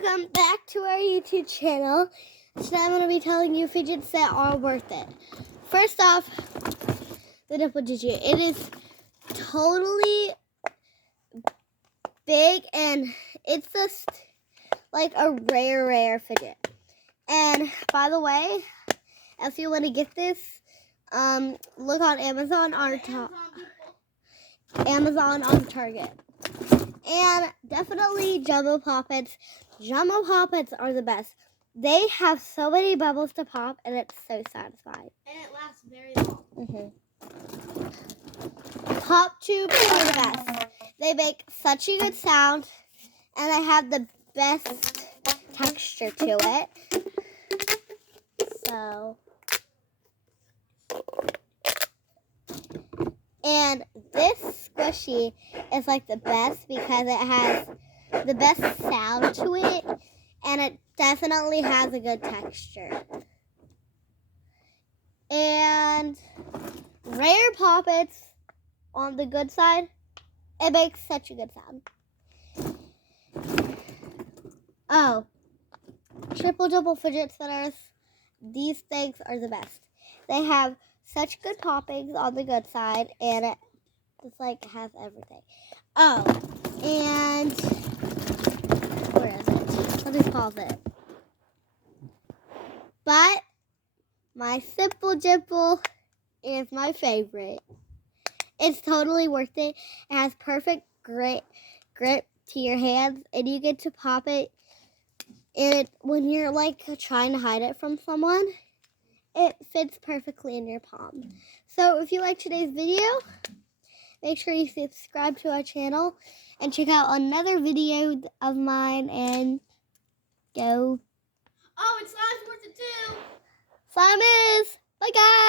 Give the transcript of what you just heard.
welcome back to our YouTube channel. Today I'm going to be telling you fidgets that are worth it. First off, the nipple digit. It is totally big and it's just like a rare fidget. And by the way, if you want to get this, look on Amazon or Amazon on Target. And definitely Jumbo Poppets. Jumbo Poppets are the best. They have so many bubbles to pop, and it's so satisfying. And it lasts very long. Pop tubes are the best. They make such a good sound, and they have the best texture to it. So, and this squishy is like the best because it has the best sound to it, and it definitely has a good texture. And rare poppets on the good side, it makes such a good sound. Oh, triple double fidget spinners, these things are the best. They have such good poppings on the good side, and it just like has everything. Oh, and where is it? Let me pause it. But my Simple Jimple is my favorite. It's totally worth it. It has perfect grip to your hands, and you get to pop it. And when you're like trying to hide it from someone, it fits perfectly in your palm. So if you like today's video, make sure you subscribe to our channel and check out another video of mine and go. Oh, and slime's worth it too. Slime is. Bye guys.